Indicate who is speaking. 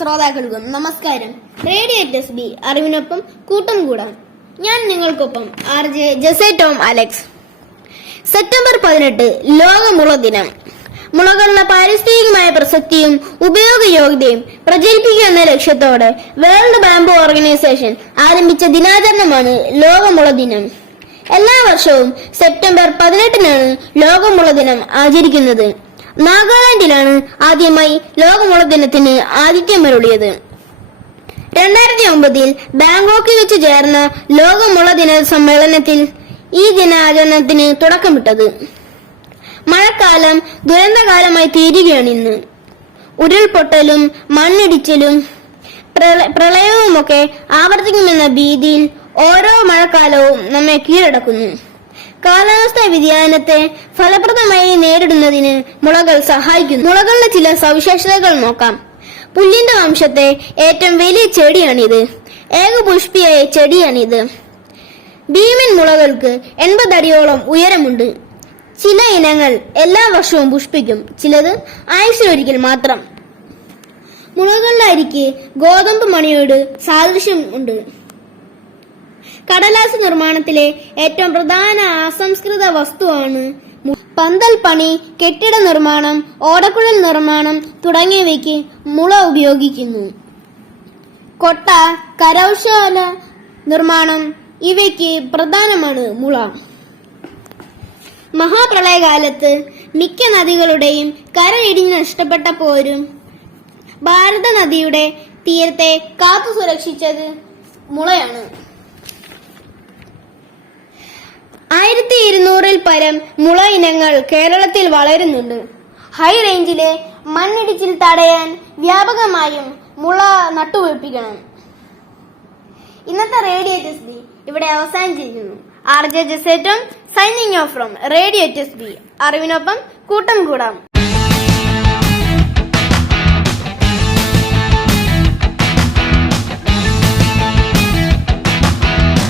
Speaker 1: ശ്രോതാക്കൾക്കും നമസ്കാരം. Radio S B അറിവിനൊപ്പം കൂട്ടം കൂടാം. ഞാൻ നിങ്ങൾക്കൊപ്പം R J Jaise Tom Alex. September പതിനെട്ട് ലോക മുള ദിനം. മുളകളുടെ പാരിസ്ഥിതികമായ പ്രസക്തിയും ഉപയോഗയോഗ്യതയും പ്രചരിപ്പിക്കുക എന്ന ലക്ഷ്യത്തോടെ വേൾഡ് ബാംബു ഓർഗനൈസേഷൻ ആരംഭിച്ച ദിനാചരണമാണ് ലോക മുള ദിനം. എല്ലാ വർഷവും സെപ്റ്റംബർ പതിനെട്ടിനാണ് ലോക മുള ദിനം ആചരിക്കുന്നത്. നാഗാലാൻഡിലാണ് ആദ്യമായി ലോകമുള ദിനത്തിന് ആതിഥ്യമരുളിയത് രണ്ടായിരത്തി ഒമ്പതിൽ ബാങ്കോക്കിൽ വെച്ച് ചേർന്ന ലോകമുള ദിന സമ്മേളനത്തിൽ ഈ ദിനാചരണത്തിന് തുടക്കമിട്ടത്. മഴക്കാലം ദുരന്തകാലമായി തീരുകയാണ് ഇന്ന്. ഉരുൾപൊട്ടലും മണ്ണിടിച്ചിലും പ്രള- പ്രളയവുമൊക്കെ ആവർത്തിക്കുമെന്ന ഭീതിയിൽ ഓരോ മഴക്കാലവും നമ്മെ കീഴടക്കുന്നു. കാലാവസ്ഥാ വ്യതിയാനത്തെ ഫലപ്രദമായി നേരിടുന്നതിന് മുളകൾ സഹായിക്കുന്നു. മുളകളുടെ ചില സവിശേഷതകൾ നോക്കാം. പുല്ലിന്റെ വംശത്തെ ഏറ്റവും വലിയ ചെടിയാണിത്. ഏകപുഷ്പിയായ ചെടിയാണിത്. ഭീമൻ മുളകൾക്ക് എൺപത് അടിയോളം ഉയരമുണ്ട്. ചില ഇനങ്ങൾ എല്ലാ വർഷവും പുഷ്പിക്കും. ചിലത് ആയുസിലൊരിക്കൽ മാത്രം. മുളകളുടെ അരിക്ക് ഗോതമ്പ് മണിയോട് സാദൃശ്യം ഉണ്ട്. കടലാസ് നിർമ്മാണത്തിലെ ഏറ്റവും പ്രധാന അസംസ്കൃത വസ്തുവാണ് പന്തൽ പണി കെട്ടിട നിർമ്മാണം ഓടക്കുഴൽ നിർമ്മാണം തുടങ്ങിയവയ്ക്ക് മുള ഉപയോഗിക്കുന്നു. കൊട്ട കരൗശല നിർമ്മാണം ഇവയ്ക്ക് പ്രധാനമാണ് മുള. മഹാപ്രളയകാലത്ത് മിക്ക നദികളുടെയും കരയിടിഞ്ഞ് നഷ്ടപ്പെട്ട പോരും ഭാരത നദിയുടെ തീരത്തെ കാത്തു സുരക്ഷിച്ചത് മുളയാണ്. ആയിരത്തി ഇരുന്നൂറിൽ പരം മുള ഇനങ്ങൾ കേരളത്തിൽ വളരുന്നുണ്ട്. ഹൈ റേഞ്ചിലെ മണ്ണിടിച്ചിൽ തടയാൻ വ്യാപകമായും മുള നട്ടുപിടിപ്പിക്കണം ഇന്നത്തെ റേഡിയോ ടെസ്ബി ഇവിടെ അവസാനിച്ചിരിക്കുന്നു. ആർ ജെ ജസേറ്റം സൈനിങ് ഓഫ് ഫ്രം റേഡിയോ ടെസ്ബി അറിവിനൊപ്പം കൂട്ടം കൂടാം.